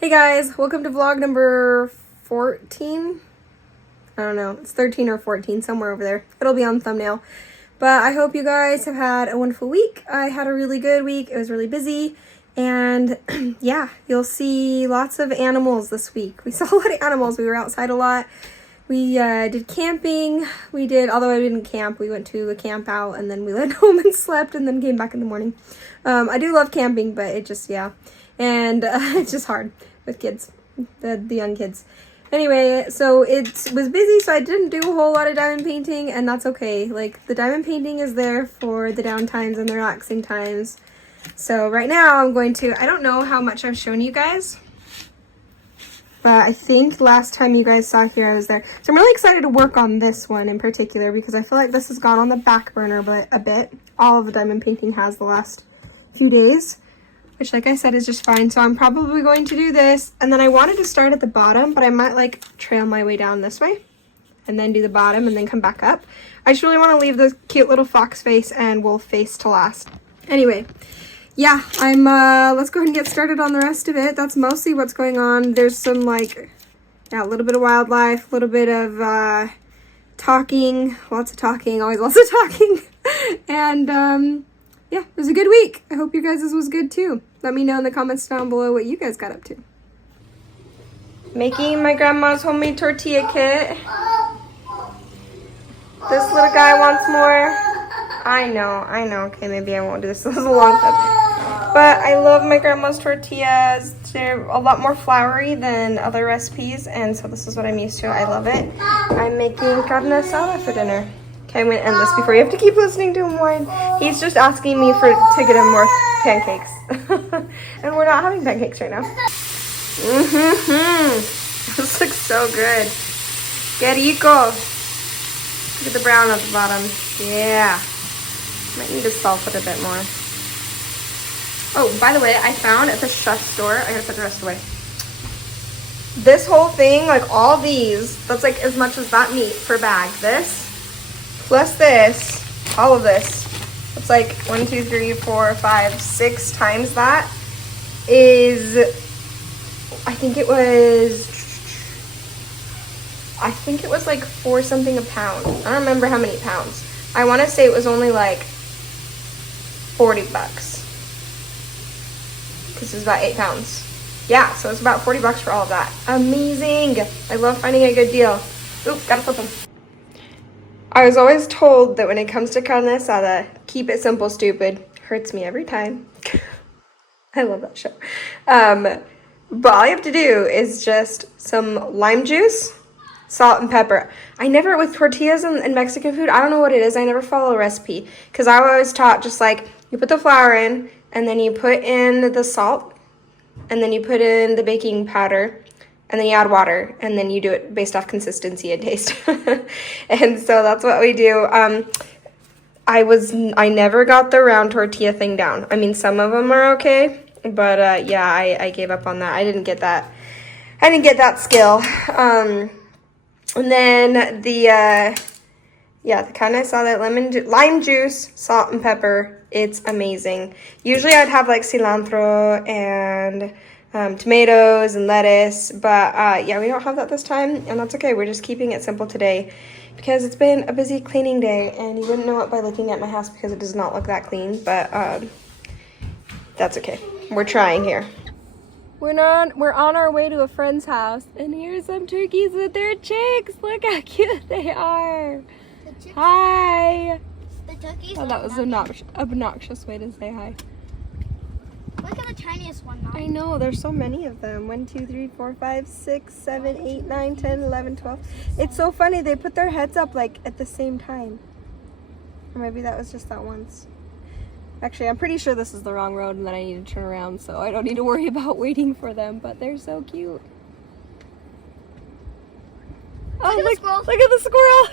Hey guys, welcome to vlog number 14. I don't know, it's 13 or 14, somewhere over there. It'll be on the thumbnail. But I hope you guys have had a wonderful week. I had a really good week. It was really busy. And yeah, you'll see lots of animals this week. We saw a lot of animals. We were outside a lot. We did camping. Although I didn't camp, we went to a camp out and then we went home and slept and then came back in the morning. I do love camping, but it just, yeah. And it's just hard with kids, the young kids. Anyway, so it was busy, so I didn't do a whole lot of diamond painting, and that's okay. Like, the diamond painting is there for the down times and the relaxing times. So right now I'm going to, I don't know how much I've shown you guys, but I think last time you guys saw here I was there. So I'm really excited to work on this one in particular because I feel like this has gone on the back burner a bit. All of the diamond painting has the last few days, which like I said is just fine. So I'm probably going to do this, and then I wanted to start at the bottom, but I might like trail my way down this way and then do the bottom and then come back up. I just really want to leave the cute little fox face and wolf face to last. Anyway, yeah, let's go ahead and get started on the rest of it. That's mostly what's going on. There's some like, yeah, a little bit of wildlife, a little bit of talking, lots of talking, always lots of talking. And yeah, it was a good week. I hope you guys' was good too. Let me know in the comments down below what you guys got up to. Making my grandma's homemade tortilla kit. This little guy wants more. I know. Okay, maybe I won't do this. This is a long clip. But I love my grandma's tortillas. They're a lot more floury than other recipes, and so this is what I'm used to. I love it. I'm making carne asada for dinner. Okay, I'm going to end this before you have to keep listening to him whine. He's just asking me to get him more pancakes. And we're not having pancakes right now. This looks so good. Que rico. Look at the brown at the bottom. Yeah. Might need to salt it a bit more. Oh, by the way, I found at the chef store, I gotta put the rest away. This whole thing, like all these, that's like as much as that meat per bag. This. Plus this, all of this, it's like 1, 2, 3, 4, 5, 6 times that is, I think it was like 4 something a pound. I don't remember how many pounds. I want to say it was only like 40 bucks. Because it was about 8 pounds. Yeah, so it's about 40 bucks for all of that. Amazing. I love finding a good deal. Oop, gotta flip them. I was always told that when it comes to carne asada, keep it simple, stupid. Hurts me every time. I love that show. But all you have to do is just some lime juice, salt, and pepper. I never, with tortillas and Mexican food, I don't know what it is. I never follow a recipe. Because I was taught just like, you put the flour in, and then you put in the salt, and then you put in the baking powder, and then you add water, and then you do it based off consistency and taste. And so that's what we do. I never got the round tortilla thing down. I mean, some of them are okay, but yeah, I gave up on that. I didn't get that skill. And then the carne asada, lime juice, salt, and pepper. It's amazing. Usually I'd have like cilantro and tomatoes and lettuce, but yeah, we don't have that this time, and that's okay. We're just keeping it simple today because it's been a busy cleaning day, and you wouldn't know it by looking at my house because it does not look that clean, but that's okay. We're trying here. We're on our way to a friend's house, and here's some turkeys with their chicks. Look how cute they are. Hi. The turkeys. Oh, that was an obnoxious way to say hi. Look at the tiniest one now. I know, there's so many of them. 1, 2, 3, 4, 5, 6, 7, 8, 9, 10, 11, 12. It's so funny, they put their heads up like at the same time. Or maybe that was just that once. Actually, I'm pretty sure this is the wrong road and that I need to turn around, so I don't need to worry about waiting for them, but they're so cute. Look at the squirrel!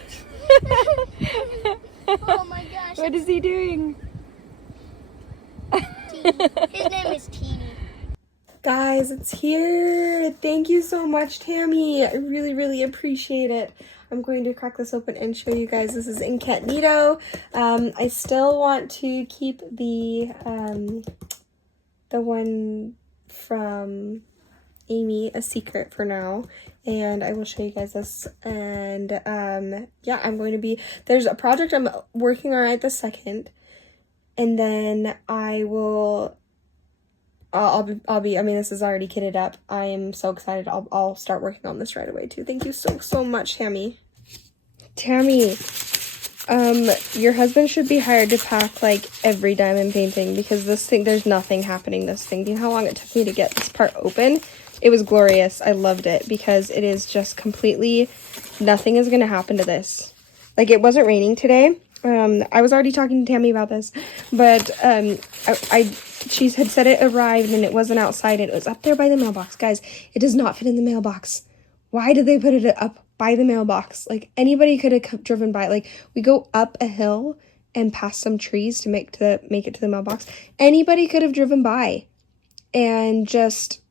Oh my gosh. What is he doing? His name is Teeny. Guys, it's here. Thank you so much, Tammy. I really, really appreciate it. I'm going to crack this open and show you guys. This is In-Cat-Nito. I still want to keep the one from Amy a secret for now, and I will show you guys this. And yeah, I'm going to be, there's a project I'm working on right this second, and then I will, I mean, this is already kitted up. I am so excited. I'll start working on this right away too. Thank you so much, Tammy. Tammy, your husband should be hired to pack like every diamond painting, because this thing, there's nothing happening this thing. Do you know how long it took me to get this part open? It was glorious. I loved it because it is just completely, nothing is going to happen to this. Like, it wasn't raining today. I was already talking to Tammy about this, but she had said it arrived and it wasn't outside. It was up there by the mailbox. Guys, it does not fit in the mailbox. Why did they put it up by the mailbox? Like, anybody could have driven by. Like, we go up a hill and past some trees to make it to the mailbox. Anybody could have driven by and just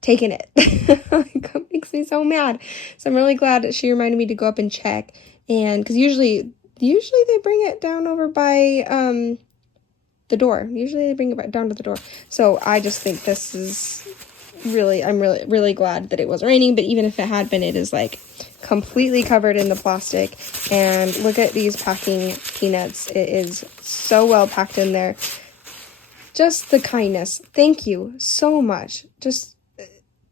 taken it. It makes me so mad. So I'm really glad that she reminded me to go up and check. And because usually they bring it down over by the door. Usually they bring it back down to the door. So I just think this is really, I'm really glad that it wasn't raining. But even if it had been, it is like completely covered in the plastic. And look at these packing peanuts. It is so well packed in there. Just the kindness. Thank you so much. Just,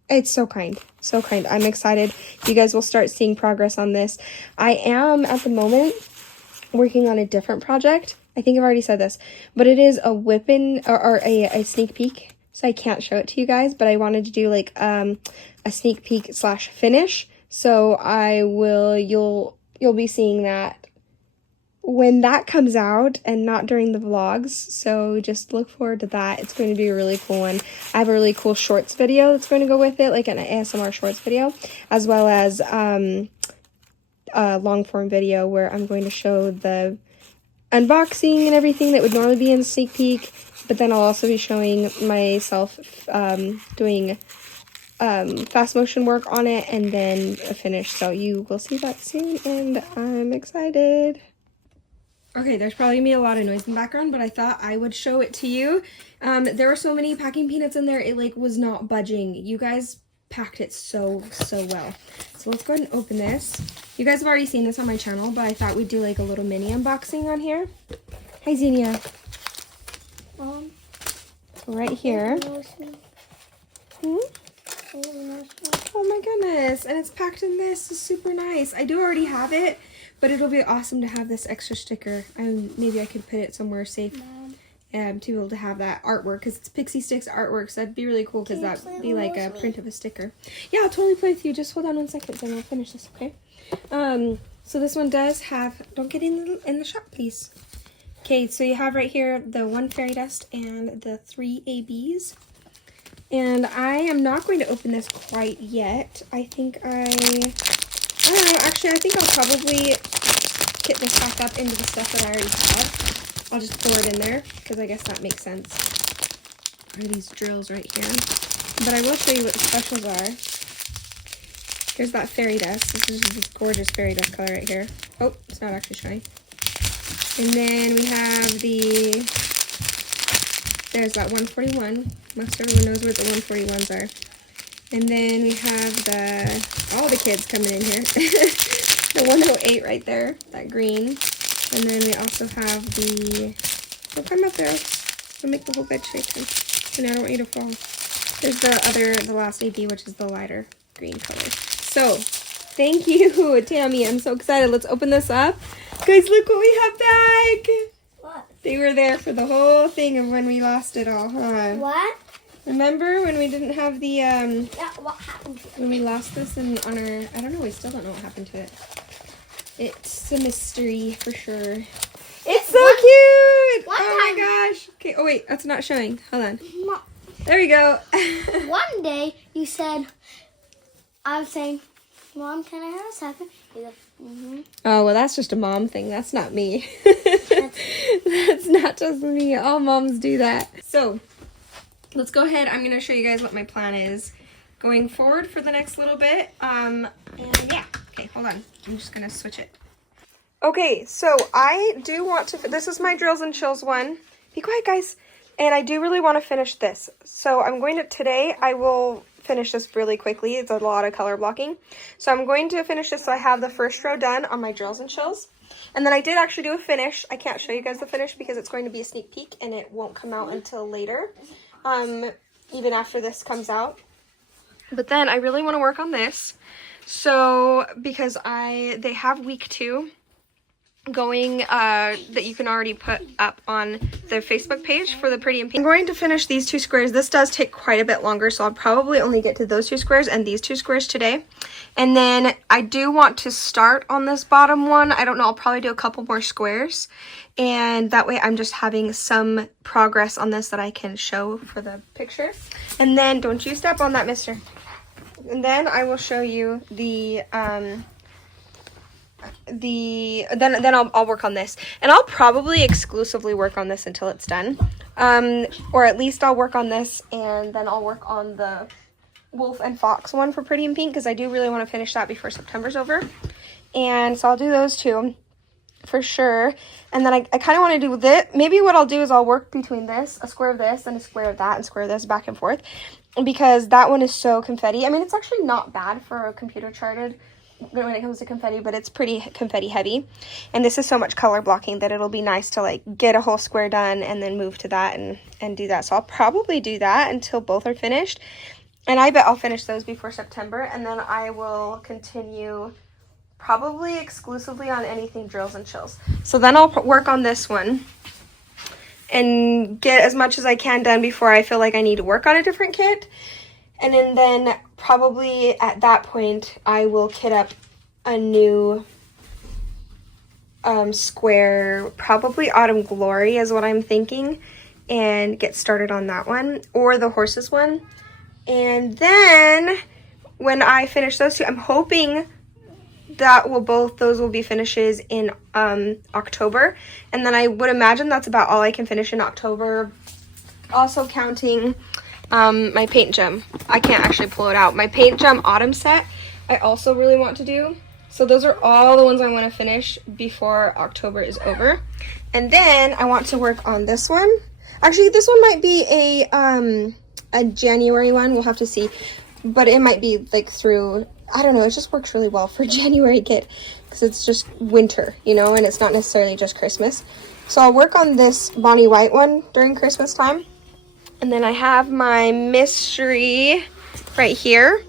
it's so kind. So kind. I'm excited. You guys will start seeing progress on this. I am at the moment working on a different project. I think I've already said this, but it is a whipping or a sneak peek. So I can't show it to you guys, but I wanted to do like a sneak peek / finish. So you'll be seeing that when that comes out and not during the vlogs. So just look forward to that. It's going to be a really cool one. I have a really cool shorts video that's going to go with it, like an ASMR shorts video, as well as a long form video where I'm going to show the unboxing and everything that would normally be in the sneak peek, but then I'll also be showing myself doing fast motion work on it and then a finish. So you will see that soon, and I'm excited. Okay, there's probably gonna be a lot of noise in the background, but I thought I would show it to you. There were so many packing peanuts in there, it like was not budging. You guys packed it so well. So let's go ahead and open this. You guys have already seen this on my channel, but I thought we'd do like a little mini unboxing on here. Hi, Xenia. Right here. Oh my goodness, and it's packed in this. It's super nice. I do already have it, but it'll be awesome to have this extra sticker. Maybe I could put it somewhere safe to be able to have that artwork, because it's PixieStyx artwork, so that'd be really cool, because that'd be like a print of a sticker. Yeah, I'll totally play with you. Just hold on 1 second, then we'll finish this, okay? So this one does have, don't get in the shop, please. Okay, so you have right here the 1 fairy dust and the 3 ABs. And I am not going to open this quite yet. I don't know, actually I think I'll probably kit this back up into the stuff that I already have. I'll just pour it in there, because I guess that makes sense. There are these drills right here. But I will show you what the specials are. Here's that fairy dust. This is this gorgeous fairy dust color right here. Oh, it's not actually showing. And then we have there's that 141. Most everyone knows what the 141s are. And then we have all the kids coming in here. The 108 right there, that green. And then we also have don't climb up there. It'll make the whole bed shake. And I don't want you to fall. There's the last AB, which is the lighter green color. So, thank you, Tammy. I'm so excited. Let's open this up. Guys, look what we have back. What? They were there for the whole thing of when we lost it all, huh? What? Remember when we didn't have the, Yeah, what happened to it? when we lost this on our, I don't know, we still don't know what happened to it. It's a mystery for sure. It's so cute! Oh my gosh. Okay, oh wait, that's not showing. Hold on. There we go. One day you said, I was saying, Mom, can I have a second? You go, Oh, well, that's just a mom thing. That's not me. That's not just me. All moms do that. So, let's go ahead. I'm going to show you guys what my plan is going forward for the next little bit. And yeah. Okay, hold on. I'm just going to switch it. Okay, so I do want to, this is my Drills and Chills one. Be quiet, guys. And I do really want to finish this. So I'm going to, today I will finish this really quickly. It's a lot of color blocking. So I'm going to finish this so I have the first row done on my drills and chills. And then I did actually do a finish. I can't show you guys the finish because it's going to be a sneak peek and it won't come out until later, even after this comes out. But then I really want to work on this. So because they have week 2 going that you can already put up on the Facebook page for the Pretty in Pink. I'm going to finish these 2 squares. This does take quite a bit longer, so I'll probably only get to those 2 squares and these 2 squares today. And then I do want to start on this bottom one. I don't know, I'll probably do a couple more squares, and that way I'm just having some progress on this that I can show for the picture. And then don't you step on that, mister. And then I will show you then I'll work on this, and I'll probably exclusively work on this until it's done, or at least I'll work on this and then I'll work on the wolf and fox one for Pretty in Pink, because I do really want to finish that before September's over. And so I'll do those 2 for sure. And then I kind of want to do this. Maybe what I'll do is I'll work between this, a square of this and a square of that and square of this, back and forth, because that one is so confetti. I mean, it's actually not bad for a computer charted when it comes to confetti, but it's pretty confetti heavy, and this is so much color blocking that it'll be nice to like get a whole square done and then move to that and do that. So I'll probably do that until both are finished, and I bet I'll finish those before September, and then I will continue probably exclusively on anything drills and chills. So then I'll work on this one and get as much as I can done before I feel like I need to work on a different kit. And then probably at that point, I will kit up a new square, probably Autumn Glory is what I'm thinking, and get started on that one, or the horses one. And then when I finish those 2, I'm hoping that those will be finishes in October. And then I would imagine that's about all I can finish in October, also counting my paint gem. I can't actually pull it out. My paint gem autumn set I also really want to do. So those are all the ones I want to finish before October is over. And then I want to work on this one. Actually, this one might be a January one. We'll have to see. But it might be like through, I don't know, it just works really well for January kit because it's just winter, you know, and it's not necessarily just Christmas. So I'll work on this Bonnie White one during Christmas time. And then I have my mystery right here,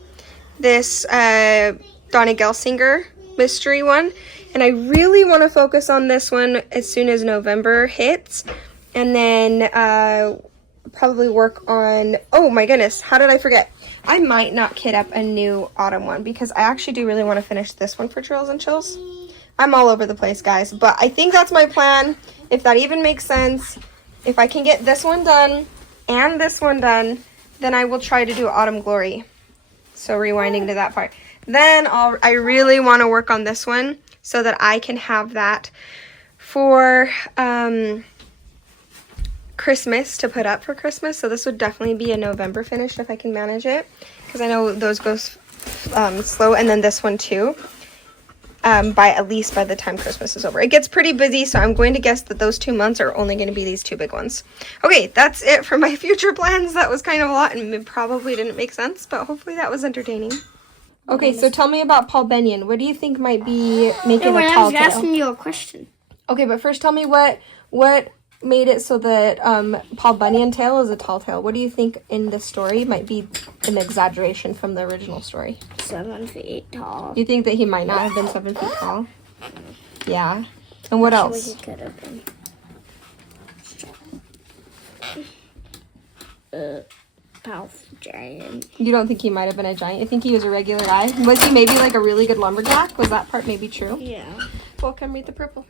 this Donna Gelsinger mystery one. And I really want to focus on this one as soon as November hits. And then probably work on, oh my goodness, how did I forget? I might not kit up a new autumn one because I actually do really want to finish this one for Drills and Chills. I'm all over the place, guys, but I think that's my plan, if that even makes sense. If I can get this one done and this one done, then I will try to do Autumn Glory. So rewinding to that part. Then I really want to work on this one so that I can have that for Christmas, to put up for Christmas. So this would definitely be a November finish if I can manage it, because I know those go slow. And then this one too, at least by the time Christmas is over. It gets pretty busy, so I'm going to guess that those 2 months are only going to be these 2 big ones. Okay, that's it for my future plans. That was kind of a lot and it probably didn't make sense, but hopefully that was entertaining. Okay, so tell me about Paul Bunyan. What do you think might be making a tall tale? I was asking you a question. Okay, but first tell me what made it so that Paul Bunyan tale is a tall tale. What do you think in this story might be an exaggeration from the original story? 7 feet tall. You think that he might not have been 7 feet tall? Yeah. And what else? He could have been. Powerful giant. You don't think he might have been a giant? You think he was a regular guy? Was he maybe like a really good lumberjack? Was that part maybe true? Yeah. Well, come read the purple.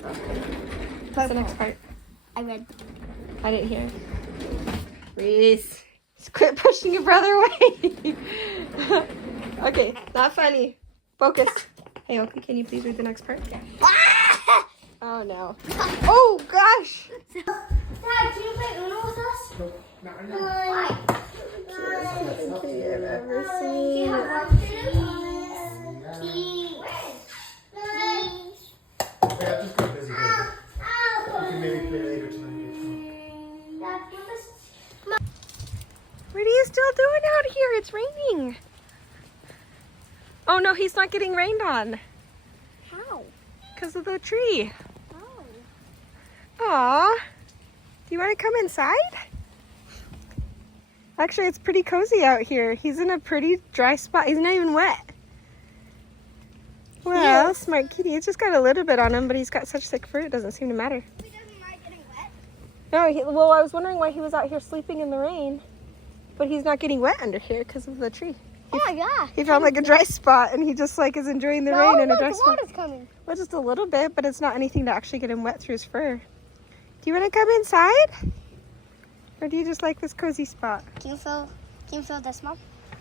That's the next part. I read. I didn't hear. Please. Quit pushing your brother away. Okay, not funny. Focus. Hey, okay, can you please read the next part? Oh, no. Oh, gosh. Dad, can you play Uno with us? No, not right now. Why? I've ever Do seen. you have work to do? Okay, I'll just go busy. We can maybe play later tonight. What are you still doing out here? it's raining. Oh no, he's not getting rained on. How? Because of the tree. Oh. Aw. Do you want to come inside? Actually, it's pretty cozy out here. He's in a pretty dry spot. He's not even wet. Well, smart kitty. It's just got a little bit on him, but he's got such thick fur, it doesn't seem to matter. He doesn't mind getting wet? No, well, I was wondering why he was out here sleeping in the rain. But he's not getting wet under here because of the tree. Oh my gosh. He found like a dry spot and he just like is enjoying the rain in a dry the spot. water's coming. Well, just a little bit, but it's not anything to actually get him wet through his fur. Do you want to come inside? Or do you just like this cozy spot? Can you feel this, Mom?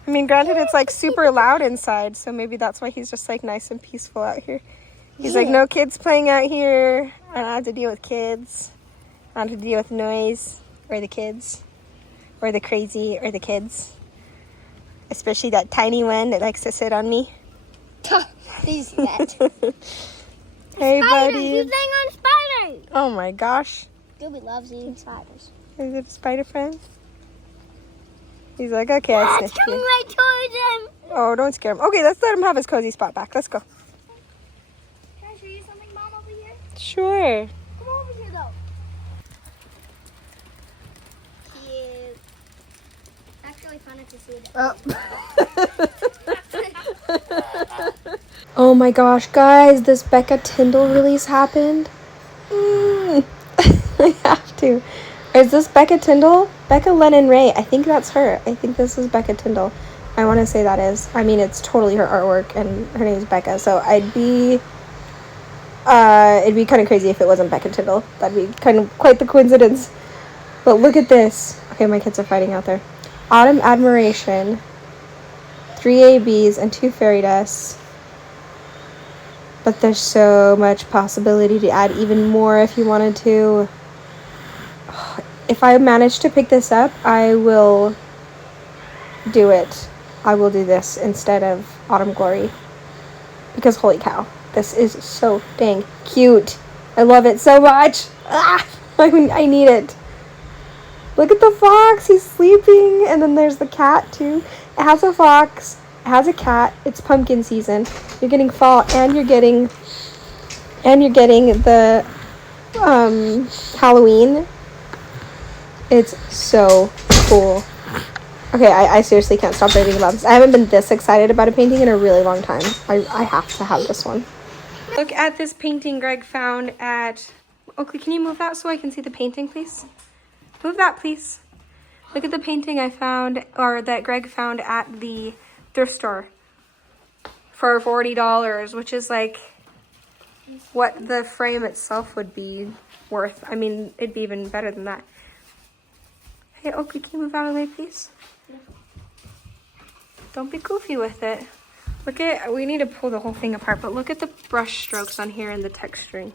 I mean, granted, it's like super loud inside, so maybe that's why he's just like nice and peaceful out here. He's like, no kids playing out here. I don't have to deal with kids. I don't have to deal with noise or the kids or the crazy or the kids. Especially that tiny one that likes to sit on me. These that. Hey, buddy. He's laying on spiders. Oh my gosh. Gilby loves eating spiders. Is it a spider friend? He's like, okay, I It's sniffed coming you. right towards him. Oh, don't scare him. Okay, let's let him have his cozy spot back. Let's go. Can I show you something, Mom, over here? Sure. Come over here, though. Cute. That's really fun to see it. Oh my gosh, guys, this Becca Tindol release happened. I have to. Is this Becca Tindol? Becca Lennon Ray. I think that's her. I think this is Becca Tindol. I want to say that is. I mean, it's totally her artwork, and her name is Becca. So it'd be kind of crazy if it wasn't Becca Tindol. That'd be kind of quite the coincidence. But look at this. Okay, my kids are fighting out there. Autumn Admiration, 3 ABs, and 2 fairy dusts. But there's so much possibility to add even more if you wanted to. If I manage to pick this up, I will do it. I will do this instead of Autumn Glory. Because holy cow, this is so dang cute. I love it so much. I need it. Look at the fox, he's sleeping. And then there's the cat too. It has a fox, it has a cat. It's pumpkin season. You're getting fall and you're getting the Halloween. It's so cool. Okay, I seriously can't stop raving about this. I haven't been this excited about a painting in a really long time. I have to have this one. Look at this painting Greg found at... Oakley, can you move that so I can see the painting, please? Move that, please. Look at the painting I found, or that Greg found at the thrift store for $40, which is like what the frame itself would be worth. I mean, it'd be even better than that. Hey, Oakley, can you move out of the way, please? Don't be goofy with it. Look at, we need to pull the whole thing apart, but look at the brush strokes on here and the texturing.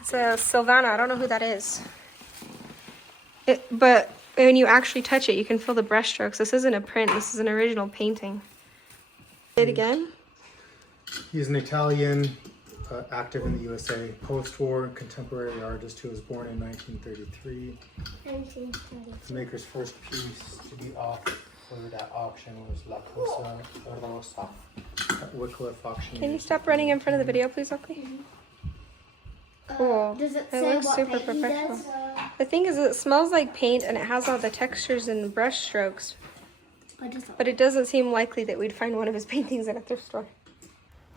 It's a Sylvana, I don't know who that is. But when you actually touch it, you can feel the brush strokes. This isn't a print, this is an original painting. Say it again. He's an Italian, active in the USA, post-war contemporary artist who was born in 1933. The maker's first piece to be offered for that auction was La Cosa Rosa at Wycliffe Auction. Can you stop running in front of the video, please, Oakley? Cool. Does it It say looks what super paint he professional. does? The thing is, it smells like paint and it has all the textures and brush strokes. But it doesn't seem likely that we'd find one of his paintings in a thrift store.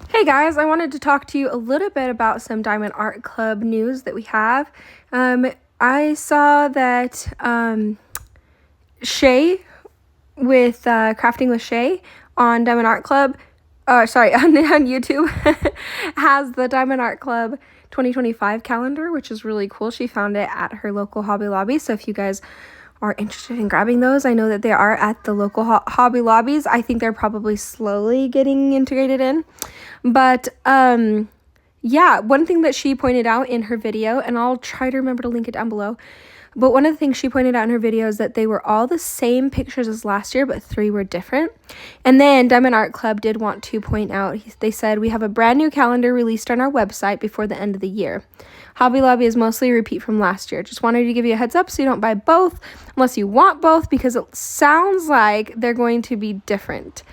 Hey guys, I wanted to talk to you a little bit about some Diamond Art Club news that we have. I saw that Shay with Crafting with Shay on Diamond Art Club, on YouTube, has the Diamond Art Club 2025 calendar, which is really cool. She found it at her local Hobby Lobby. So if you guys are interested in grabbing those, I know that they are at the local Hobby Lobbies. I think they're probably slowly getting integrated in. But yeah, one thing that she pointed out in her video, and I'll try to remember to link it down below, But one of the things she pointed out in her video is that they were all the same pictures as last year, but 3 were different. And then Diamond Art Club did want to point out, they said, we have a brand new calendar released on our website before the end of the year. Hobby Lobby is mostly a repeat from last year. Just wanted to give you a heads up so you don't buy both unless you want both, because it sounds like they're going to be different.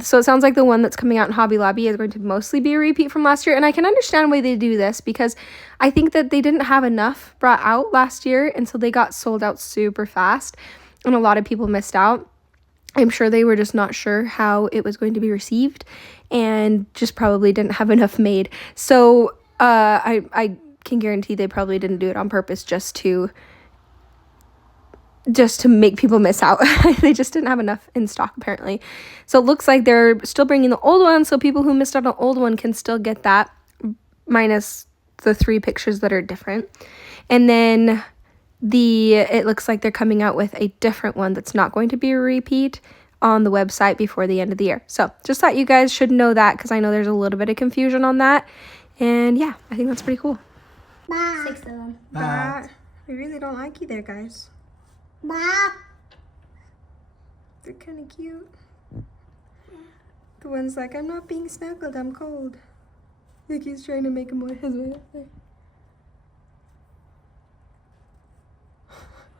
So it sounds like the one that's coming out in Hobby Lobby is going to mostly be a repeat from last year. And I can understand why they do this, because I think that they didn't have enough brought out last year. And so they got sold out super fast. And a lot of people missed out. I'm sure they were just not sure how it was going to be received. And just probably didn't have enough made. So I can guarantee they probably didn't do it on purpose just to make people miss out. They just didn't have enough in stock, apparently. So it looks like they're still bringing the old one, so people who missed out on the old one can still get that, minus the 3 pictures that are different. And then it looks like they're coming out with a different one that's not going to be a repeat on the website before the end of the year. So just thought you guys should know that, because I know there's a little bit of confusion on that. And yeah, I think that's pretty cool. 6 of them. We really don't like you there, guys. Bah. They're kind of cute. The one's like, I'm not being snuggled, I'm cold. Like he's trying to make him his way up there.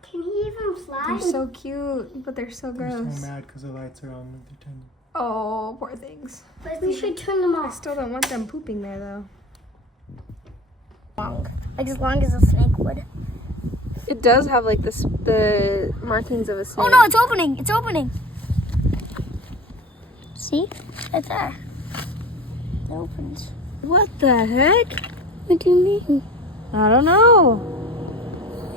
Can he even fly? They're so cute, but they're so gross. They're so mad because the lights are on with their tiny. Oh, poor things. But we should turn them I off. still don't want them pooping there, though. Like as long as a snake would. It does have like the markings of a snake. Oh no, it's opening. It's opening. See? It's there. It opens. What the heck? What do you mean? I don't know.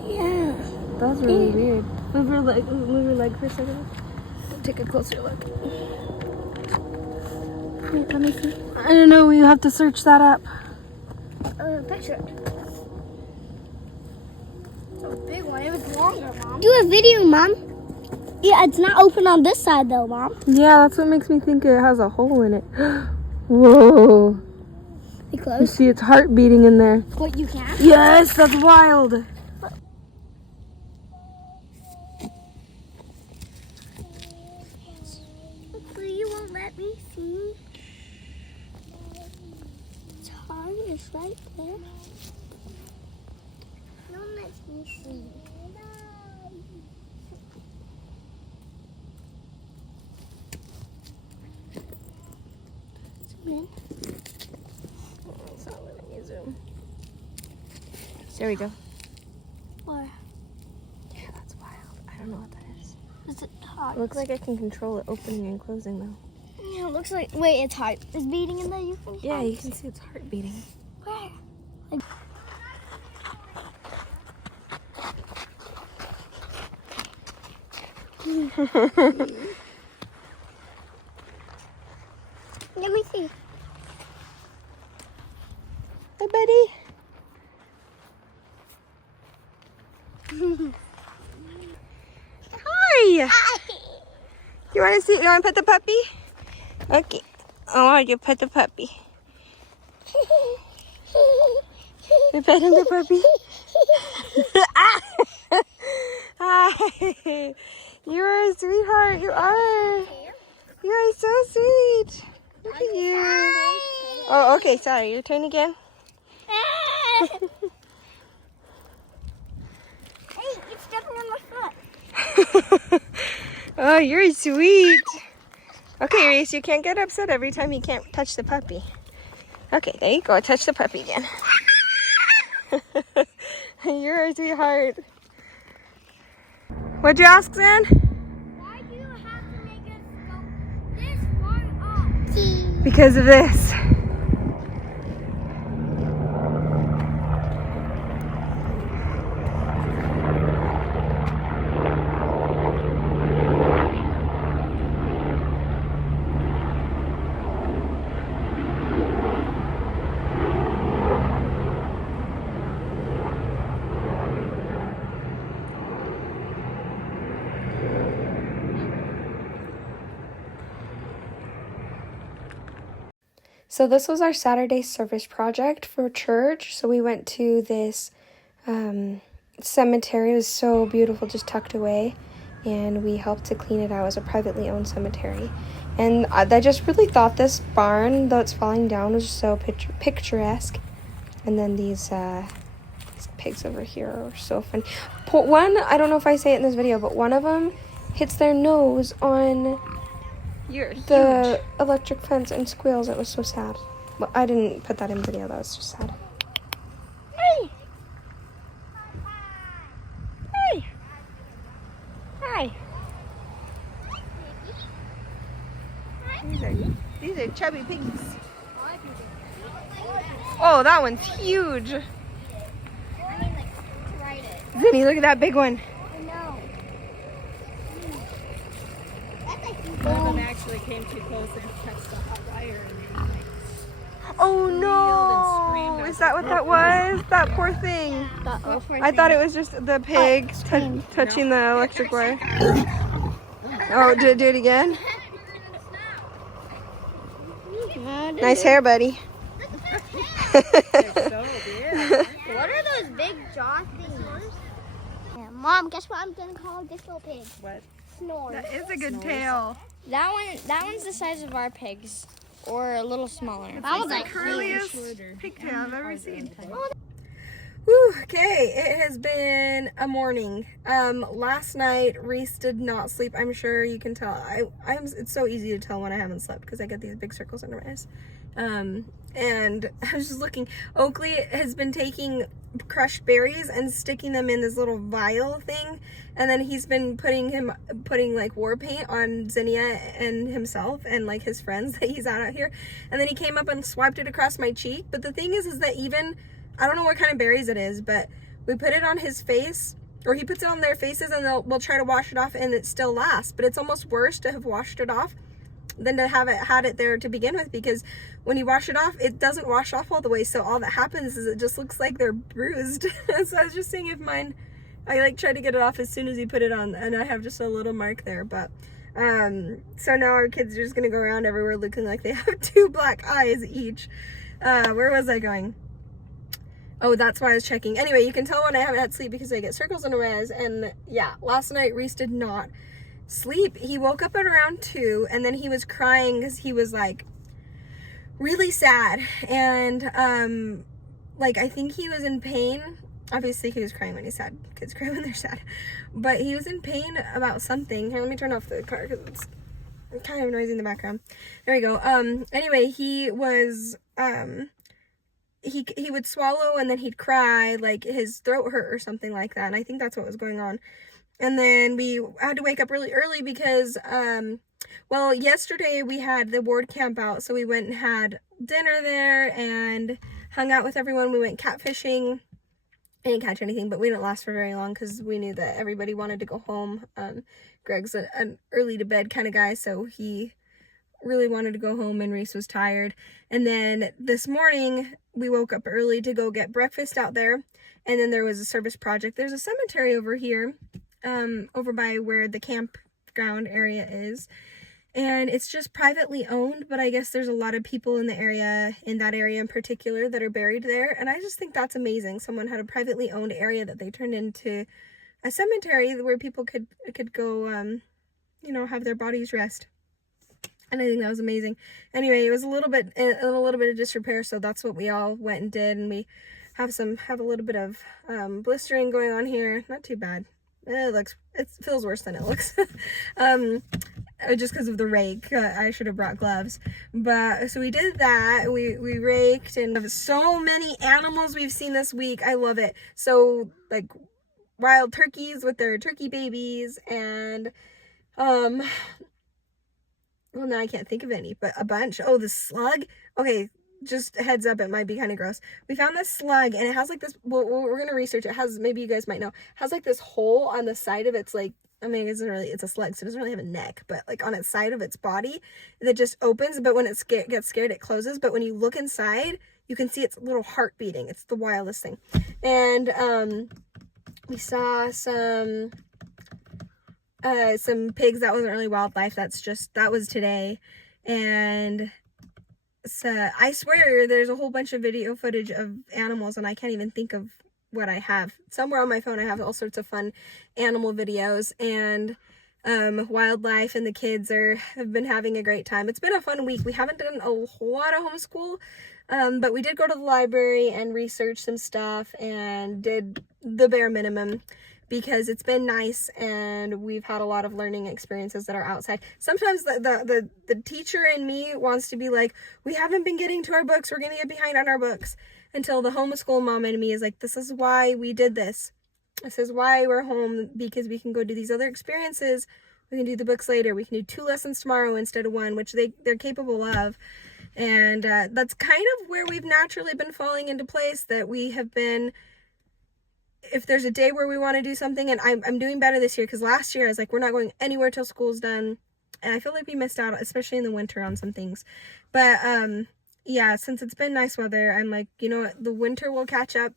Yeah. That's really weird. Move your leg for a second. Take a closer look. Wait, let me see. I don't know. You have to search that up. Picture. It's a big one. It was longer, Mom. Do a video, Mom. Yeah, it's not open on this side though, Mom. Yeah, that's what makes me think it has a hole in it. Whoa. Be You close. see its heart beating in there. What, you can? Yes, that's wild. You won't let me see. Its heart is right there. No one lets me see. Zoom in. It's not letting me zoom. There we go. Or Yeah, that's wild. I don't know what that is. is it hot? It looks like I can control it opening and closing though. Yeah, it looks like. Wait, its heart is beating in there. You can. Yeah, you can see its heart beating. Where? Like, let me see. Hi, buddy. Hi. You want to see? You want to pet the puppy? Okay. I want you to pet the puppy. You petting the puppy? Hi. You're a sweetheart. You are. You are so sweet. Look at you. Oh, okay. Sorry. Your turn again. Hey, it's stepping on my foot. Oh, you're sweet. Okay, Reese, you can't get upset every time you can't touch the puppy. Okay, there you go. Touch the puppy again. You're a sweetheart. What'd you ask, Zan? Why do you have to make us go this far up? Because of this. So this was our Saturday service project for church. So we went to this cemetery. It was so beautiful, just tucked away. And we helped to clean it out. It was a privately owned cemetery. And I just really thought this barn, though it's falling down, was so picturesque. And then these pigs over here are so funny. One, I don't know if I say it in this video, but one of them hits their nose on the electric fence and squeals. It was so sad. Well, I didn't put that in video. That was just sad. Hey! Hey! Hi! These are chubby piggies. Oh, that one's huge. I mean, like, ride it. Zinni, look at that big one. I know. That's a huge One of them actually came too close and touched the hot wire. And Oh no! Is that what that was? That poor thing. I thought it was just the pig touching the electric wire. Oh, did it do it again? Nice hair, buddy. so weird. What are those big jaw things? Yeah, Mom, guess what I'm gonna call this little pig? What? Snores. That is a good tail. That one's the size of our pigs, or a little smaller. That was the curliest pigtail I've ever seen. Whew, okay, it has been a morning. Last night Reese did not sleep. I'm sure you can tell. It's so easy to tell when I haven't slept because I get these big circles under my eyes. And I was just looking. Oakley has been taking crushed berries and sticking them in this little vial thing, and then he's been putting like war paint on Zinnia and himself and like his friends that he's out here. And then he came up and swiped it across my cheek. But the thing is that even I don't know what kind of berries it is, but we put it on his face, or he puts it on their faces, and we'll try to wash it off, and it still lasts. But it's almost worse to have washed it off than to have had it there to begin with, because when you wash it off, it doesn't wash off all the way. So all that happens is it just looks like they're bruised. So I was just seeing if mine, I like tried to get it off as soon as he put it on, and I have just a little mark there. But so now our kids are just gonna go around everywhere looking like they have 2 black eyes each. Where was I going? Oh, that's why I was checking. Anyway, you can tell when I haven't had sleep because I get circles under my eyes. And yeah, last night Reese did not sleep. He woke up at around 2, and then he was crying because he was like really sad. And like I think he was in pain. Obviously he was crying when he's sad. Kids cry when they're sad. But he was in pain about something. Here, let me turn off the car because it's kind of noisy in the background. There we go. Anyway, he was he would swallow and then he'd cry, like his throat hurt or something like that, and I think that's what was going on. And then we had to wake up really early because well, yesterday we had the ward camp out, so we went and had dinner there and hung out with everyone. We went catfishing. I didn't catch anything, but we didn't last for very long because we knew that everybody wanted to go home. Greg's an early to bed kind of guy, so he really wanted to go home, and Reese was tired. And then this morning we woke up early to go get breakfast out there, and then there was a service project. There's a cemetery over here, over by where the campground area is, and it's just privately owned, but I guess there's a lot of people in the area, in that area in particular, that are buried there. And I just think that's amazing. Someone had a privately owned area that they turned into a cemetery where people could go you know, have their bodies rest. And I think that was amazing. Anyway, it was a little bit of disrepair, so that's what we all went and did. And we have a little bit of blistering going on here. Not too bad. It feels worse than it looks. Just because of the rake. I should have brought gloves. But so we did that. We raked, and so many animals we've seen this week. I love it. So like wild turkeys with their turkey babies, and well, now I can't think of any, but a bunch. Oh, the slug. Okay, just a heads up, it might be kind of gross. We found this slug, and it has like this, well, we're going to research it. It has, maybe you guys might know, has like this hole on the side of its, like, I mean, it's a slug, so it doesn't really have a neck, but like on its side of its body that just opens, but when it gets scared, it closes. But when you look inside, you can see its little heart beating. It's the wildest thing. And we saw some pigs. That wasn't really wildlife. That was today. And so I swear there's a whole bunch of video footage of animals, and I can't even think of what I have. Somewhere on my phone I have all sorts of fun animal videos and wildlife, and the kids have been having a great time. It's been a fun week. We haven't done a whole lot of homeschool, but we did go to the library and research some stuff and did the bare minimum because it's been nice and we've had a lot of learning experiences that are outside. Sometimes the teacher in me wants to be like, we haven't been getting to our books, we're gonna get behind on our books, until the homeschool mom in me is like, this is why we did this. This is why we're home, because we can go do these other experiences. We can do the books later. We can do 2 lessons tomorrow instead of 1, which they're capable of. And that's kind of where we've naturally been falling into place, that we have been, if there's a day where we want to do something, and I'm doing better this year, because last year I was like, we're not going anywhere till school's done. And I feel like we missed out, especially in the winter, on some things. But yeah, since it's been nice weather, I'm like, you know what, the winter will catch up,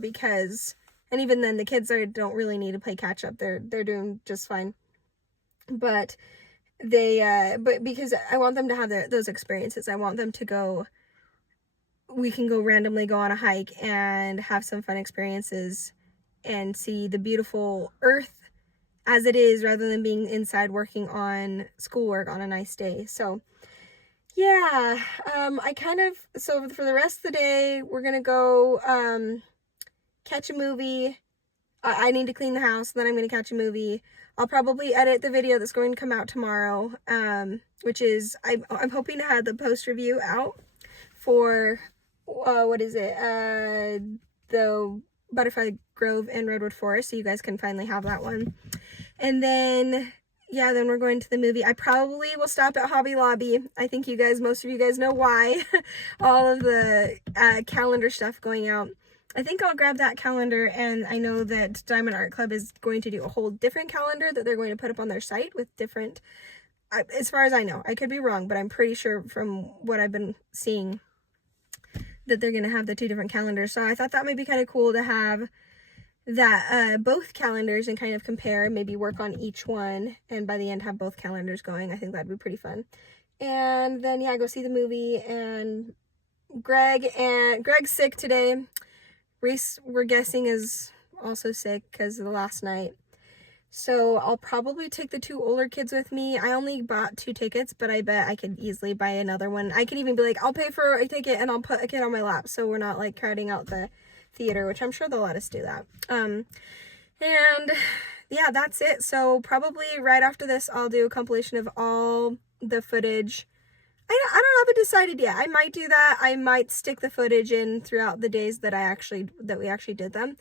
because... And even then, the kids don't really need to play catch up. They're doing just fine. But but because I want them to have those experiences. I want them to go. We can go randomly go on a hike and have some fun experiences, and see the beautiful earth as it is, rather than being inside working schoolwork on a nice day. So yeah, so for the rest of the day, we're gonna go catch a movie. I need to clean the house, then I'm going to catch a movie. I'll probably edit the video that's going to come out tomorrow, which is, I'm hoping to have the post review out for, what is it, the Butterfly Grove and Redwood Forest, so you guys can finally have that one. And then, yeah, then we're going to the movie. I probably will stop at Hobby Lobby. I think most of you guys know why. All of the calendar stuff going out. I think I'll grab that calendar, and I know that Diamond Art Club is going to do a whole different calendar that they're going to put up on their site with different, as far as I know, I could be wrong, but I'm pretty sure from what I've been seeing that they're going to have the 2 different calendars. So I thought that might be kind of cool to have that, both calendars, and kind of compare, maybe work on each one, and by the end have both calendars going. I think that'd be pretty fun. And then, yeah, go see the movie, and Greg's sick today. Reese, we're guessing, is also sick because of the last night. So I'll probably take the 2 older kids with me. I only bought 2 tickets, but I bet I could easily buy another one. I could even be like, I'll pay for a ticket and I'll put a kid on my lap, so we're not like crowding out the theater, which I'm sure they'll let us do that. And yeah, that's it. So probably right after this, I'll do a compilation of all the footage. I don't have it decided yet. I might do that. I might stick the footage in throughout the days that we actually did them.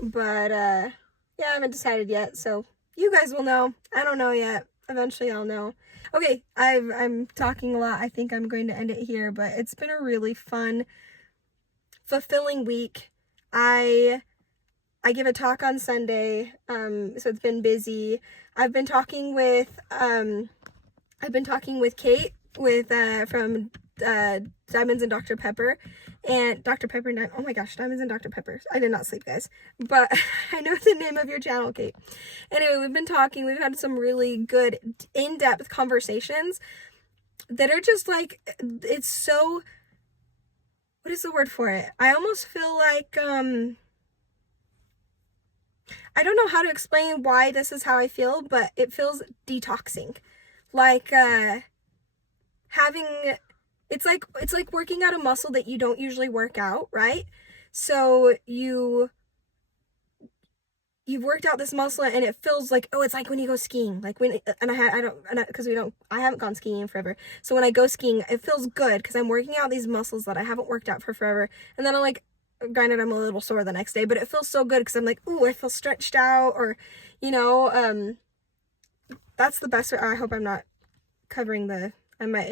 But yeah, I haven't decided yet. So you guys will know. I don't know yet. Eventually I'll know. Okay, I'm talking a lot. I think I'm going to end it here, but it's been a really fun, fulfilling week. I give a talk on Sunday. So it's been busy. I've been talking with Cait from Diamonds and Dr. Pepper, and Dr. Pepper, oh my gosh, Diamonds and Dr. Pepper. I did not sleep, guys, but I know the name of your channel, Cait. Anyway, we've been talking, we've had some really good in-depth conversations that are just like, it's so, what is the word for it? I almost feel like, I don't know how to explain why this is how I feel, but it feels detoxing. Like, it's like working out a muscle that you don't usually work out, right? So you've worked out this muscle and it feels like, oh, it's like when you go skiing, like when, and I haven't gone skiing in forever. So when I go skiing, it feels good because I'm working out these muscles that I haven't worked out for forever. And then I'm like, granted, I'm a little sore the next day, but it feels so good because I'm like, ooh, I feel stretched out, or, you know, that's the best way. I hope I'm not covering it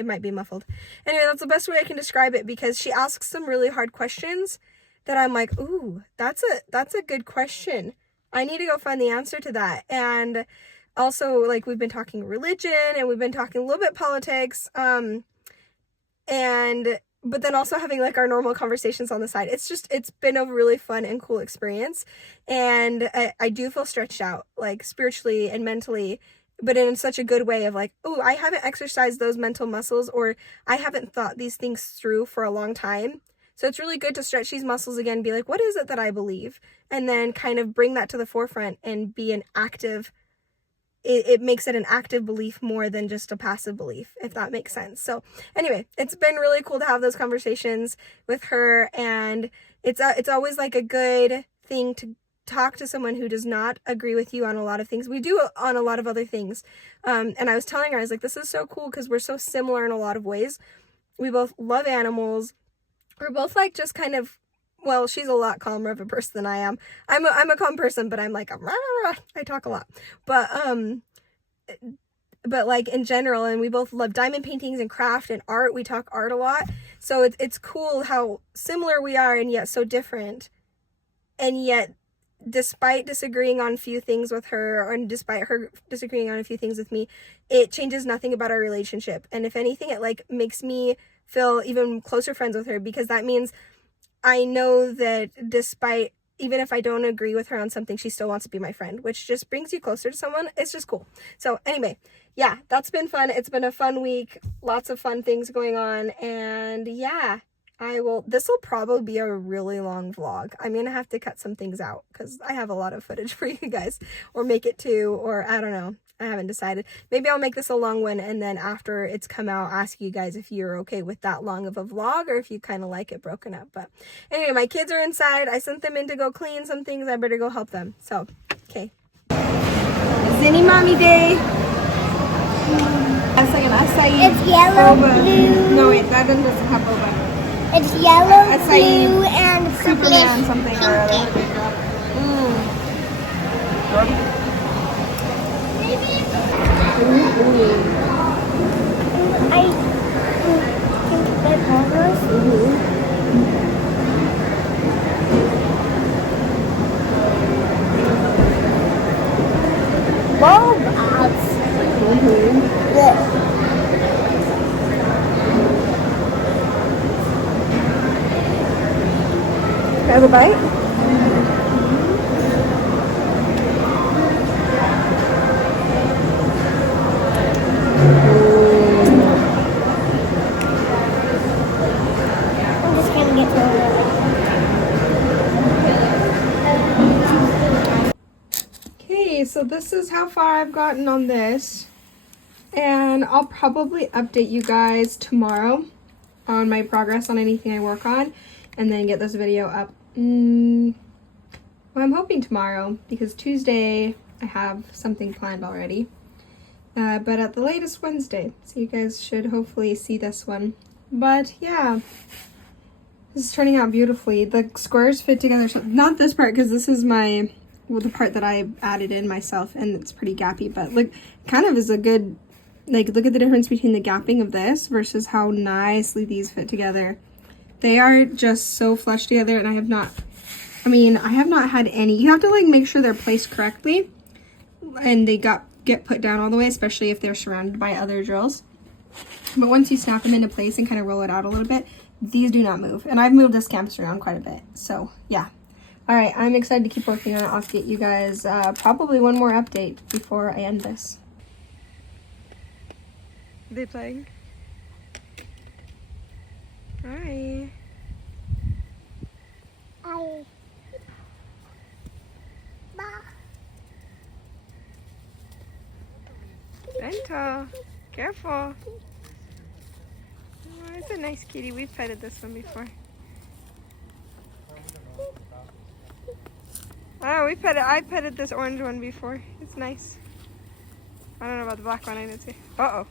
might be muffled. Anyway, that's the best way I can describe it, because she asks some really hard questions that I'm like, ooh, that's a good question. I need to go find the answer to that. And also, like, we've been talking religion, and we've been talking a little bit politics, but then also having like our normal conversations on the side. It's been a really fun and cool experience. And I do feel stretched out, like spiritually and mentally, but in such a good way of like, oh, I haven't exercised those mental muscles, or I haven't thought these things through for a long time. So it's really good to stretch these muscles again, be like, what is it that I believe? And then kind of bring that to the forefront and be an active, it makes it an active belief more than just a passive belief, if that makes sense. So anyway, it's been really cool to have those conversations with her, and it's always like a good thing to talk to someone who does not agree with you on a lot of things. We do on a lot of other things. And I was telling her, I was like, this is so cool because we're so similar in a lot of ways. We both love animals. We're both like just kind of, well, she's a lot calmer of a person than I am. I'm a calm person, but I'm like, I talk a lot. But like in general, and we both love diamond paintings and craft and art. We talk art a lot. So it's cool how similar we are and yet so different. And yet, despite disagreeing on a few things with her, and despite her disagreeing on a few things with me, it changes nothing about our relationship. And if anything, it like makes me feel even closer friends with her, because that means I know that despite, even if I don't agree with her on something, she still wants to be my friend, which just brings you closer to someone. It's just cool. So anyway, yeah, that's been fun. It's been a fun week. Lots of fun things going on. And yeah, this will probably be a really long vlog. I'm going to have to cut some things out because I have a lot of footage for you guys, or make it 2, or I don't know. I haven't decided. Maybe I'll make this a long one, and then after it's come out, ask you guys if you're okay with that long of a vlog, or if you kind of like it broken up. But anyway, my kids are inside. I sent them in to go clean some things. I better go help them. So, okay. Zinni Mommy Day. That's like an acai. It's yellow, boba. blue. No, wait, that doesn't have boba. It's yellow, Acai, blue, and Superman purplish something or other. Have a bite? I'm just gonna get to it. Okay, so this is how far I've gotten on this. And I'll probably update you guys tomorrow on my progress on anything I work on, and then get this video up. Well, I'm hoping tomorrow, because Tuesday I have something planned already. But at the latest Wednesday. So you guys should hopefully see this one. But yeah, this is turning out beautifully. The squares fit together. So not this part, because this is the part that I added in myself, and it's pretty gappy. But look, kind of is a good, like, look at the difference between the gapping of this versus how nicely these fit together. They are just so flush together, and I have not had any. You have to like make sure they're placed correctly, and they get put down all the way, especially if they're surrounded by other drills. But once you snap them into place and kind of roll it out a little bit, these do not move. And I've moved this campus around quite a bit. So yeah. All right, I'm excited to keep working on it. I'll get you guys probably one more update before I end this. Are they playing? Hi. Bento, careful. Oh, it's a nice kitty. We've petted this one before. Oh, I petted this orange one before. It's nice. I don't know about the black one. I didn't see. Uh-oh.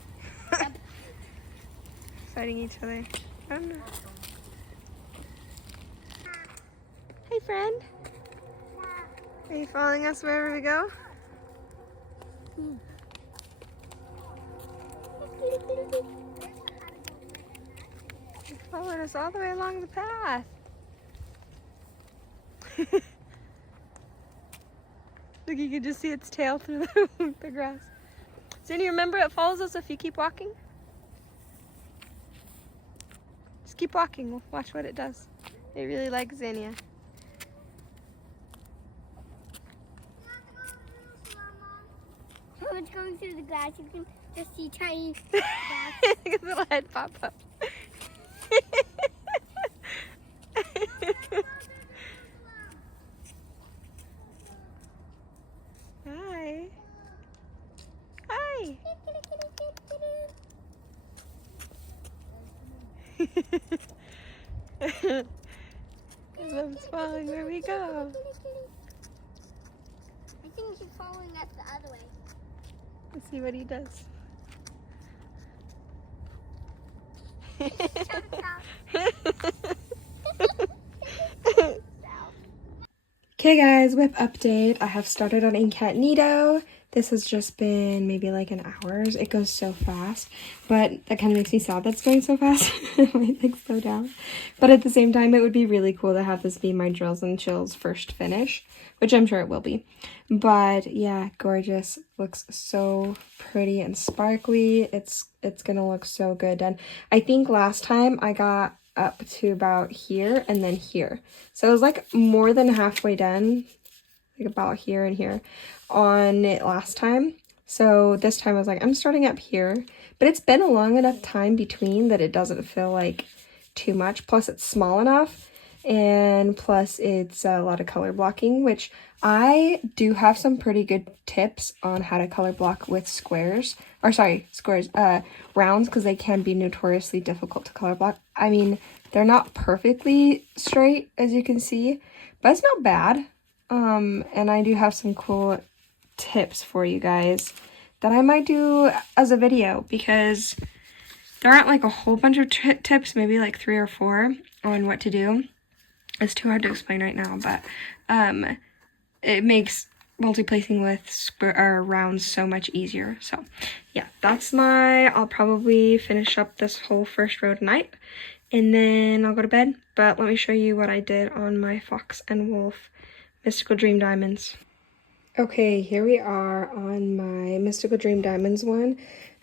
Fighting each other. I don't know. Hey, friend. Are you following us wherever we go? You followed us all the way along the path. Look, you can just see its tail through the grass. Zinni, remember it follows us if you keep walking? Just keep walking. We'll watch what it does. It really likes Zinnia. So it's going through the grass. You can just see tiny grass. His little head pop up. It's falling where we go. I think she's following us the other way. Let's see what he does. Okay guys, WIP update. I have started on In-Cat-Nito. This has just been maybe like an hour. It goes so fast, but that kind of makes me sad that's going so fast. It might like slow down. But at the same time, it would be really cool to have this be my Drills and Chills first finish, which I'm sure it will be. But yeah, gorgeous. Looks so pretty and sparkly. It's gonna look so good done. I think last time I got up to about here and then here. So it was like more than halfway done, like about here and here on it last time. So this time I was like, I'm starting up here, but it's been a long enough time between that it doesn't feel like too much. Plus it's small enough, and plus it's a lot of color blocking, which I do have some pretty good tips on how to color block with squares, or sorry, squares, rounds, because they can be notoriously difficult to color block. I mean, they're not perfectly straight, as you can see, but it's not bad. And I do have some cool tips for you guys that I might do as a video, because there aren't like a whole bunch of tips, maybe like 3 or 4 on what to do. It's too hard to explain right now, but it makes multi-placing with square rounds so much easier. So yeah, that's I'll probably finish up this whole first row tonight, and then I'll go to bed. But let me show you what I did on my Fox and Wolf Mystical Dream Diamonds. Okay, here we are on my Mystical Dream Diamonds one.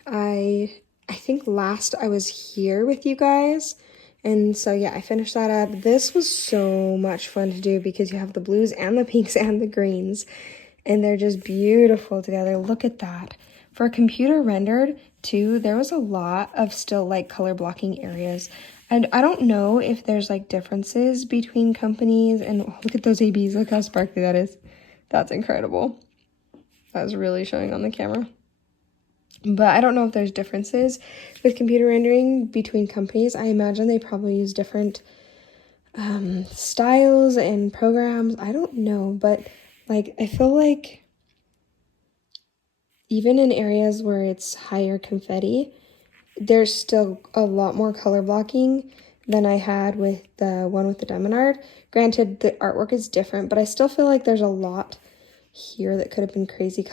I think last I was here with you guys, and so yeah, I finished that up. This was so much fun to do because you have the blues and the pinks and the greens, and they're just beautiful together. Look at that. For computer rendered too, there was a lot of still like color blocking areas. And I don't know if there's like differences between companies, and look at those ABs, look how sparkly that is. That's incredible. That was really showing on the camera. But I don't know if there's differences with computer rendering between companies. I imagine they probably use different styles and programs. I don't know, but like I feel like even in areas where it's higher confetti, there's still a lot more color blocking than I had with the one with the diamond art. Granted, the artwork is different, but I still feel like there's a lot here that could have been crazy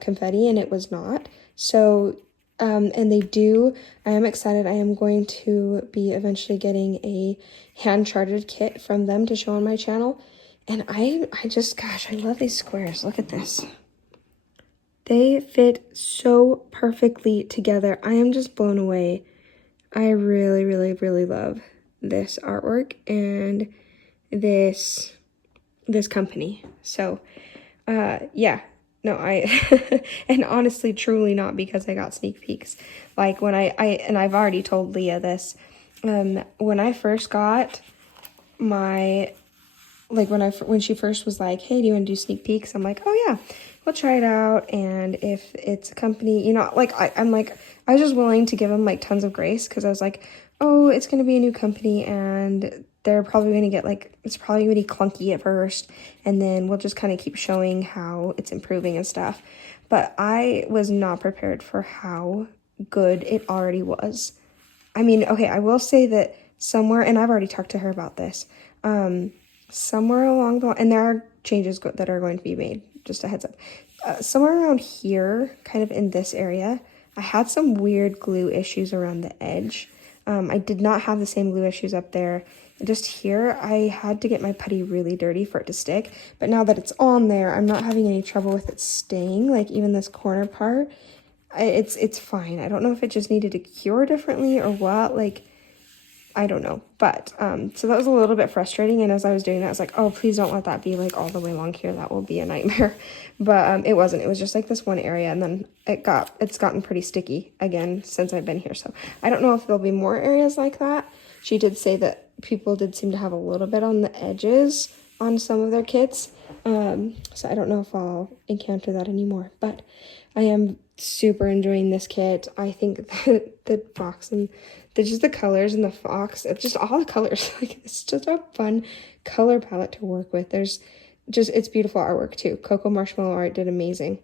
confetti, and it was not. So, and they do, I am excited. I am going to be eventually getting a hand-charted kit from them to show on my channel. And I just, gosh, I love these squares. Look at this. They fit so perfectly together. I am just blown away. I really, really, really love this artwork and this company. So, yeah, no, and honestly, truly not because I got sneak peeks. Like when and I've already told Leah this, when I first got my, like when she first was like, hey, do you want to do sneak peeks? I'm like, oh yeah, we'll try it out. And if it's a company, you know, like I'm like, I was just willing to give them like tons of grace, because I was like, oh, it's going to be a new company and they're probably going to get like, it's probably going to be clunky at first, and then we'll just kind of keep showing how it's improving and stuff. But I was not prepared for how good it already was. I mean, okay, I will say that somewhere, and I've already talked to her about this, somewhere along the line, and there are changes that are going to be made, just a heads up. Somewhere around here, kind of in this area, I had some weird glue issues around the edge. I did not have the same glue issues up there. Just here, I had to get my putty really dirty for it to stick. But now that it's on there, I'm not having any trouble with it staying. Like even this corner part, it's fine. I don't know if it just needed to cure differently or what. Like, I don't know. But so that was a little bit frustrating. And as I was doing that, I was like, oh, please don't let that be like all the way along here. That will be a nightmare. But it wasn't. It was just like this one area, and then it's gotten pretty sticky again since I've been here. So I don't know if there'll be more areas like that. She did say that people did seem to have a little bit on the edges on some of their kits. So I don't know if I'll encounter that anymore. But I am super enjoying this kit. I think the box and just the colors and the fox, it's just all the colors. Like, it's just a fun color palette to work with. There's just, it's beautiful artwork too. CocoMarshmallow art did amazing.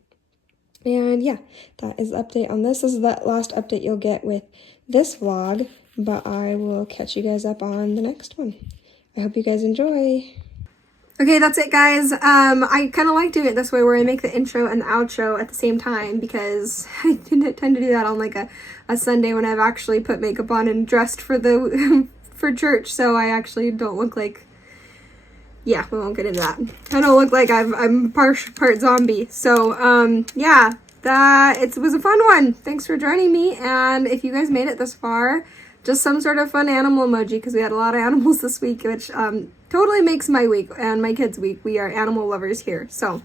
And yeah, that is the update on this. This is the last update you'll get with this vlog, but I will catch you guys up on the next one. I hope you guys enjoy. Okay, that's it, guys. I kind of like doing it this way where I make the intro and the outro at the same time, because I tend to do that on like a Sunday when I've actually put makeup on and dressed for the for church, so I actually don't look like, yeah, we won't get into that. I don't look like I'm part zombie. So yeah, it was a fun one. Thanks for joining me, and if you guys made it this far, just some sort of fun animal emoji, because we had a lot of animals this week, which totally makes my week and my kids' week. We are animal lovers here. So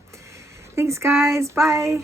thanks, guys. Bye.